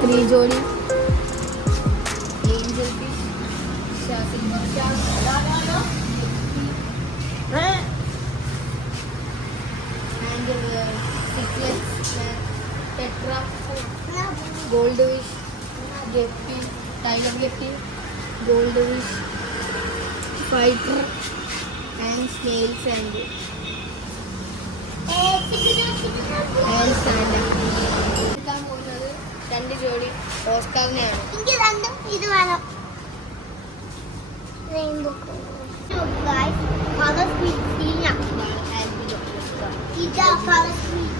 Three jodi angel fish, silver shark, and cichlids, tetra, goldfish, guppy, tiger guppy, goldfish, fighter, and snails and sand. രണ്ട് ജോഡി ഓസ്കാറിനെയാണ്. എനിക്ക് രണ്ടും ഇത് വേണം. Rainbow guys colour screen ഇതാ colour screen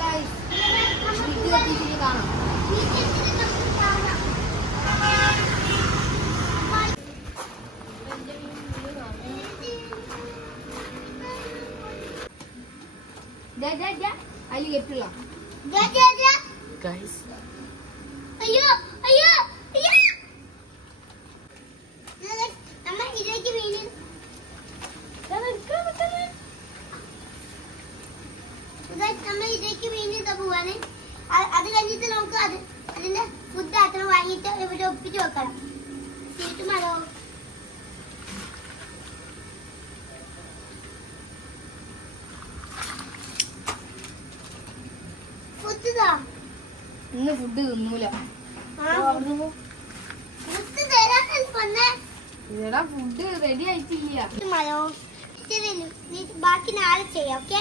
guys ഇത് കത്തിച്ചിട്ട് കാണാം. അതിൽ കെട്ടില്ല guys. അയ്യോ അയ്യോ അയ്യോ നമ്മ ഇതിലേക്ക് വീണ് നമ്മ ഇതിലേക്ക് വീണിട്ട് പോവാണ്. അത് കഴിഞ്ഞിട്ട് നമുക്ക് അതിന്റെ ഫുഡ് അത്ര വാങ്ങിയിട്ട് ഇവിടെ ഒപ്പിച്ച് വെക്കണം. സീറ്റ് മരോ ഇന്ന് ഫുഡ് തിന്നൂല. ഇവിടെ ഫുഡ് റെഡി ആയിട്ടില്ല. ബാക്കി നാളെ ചെയ്യാം. ഓക്കെ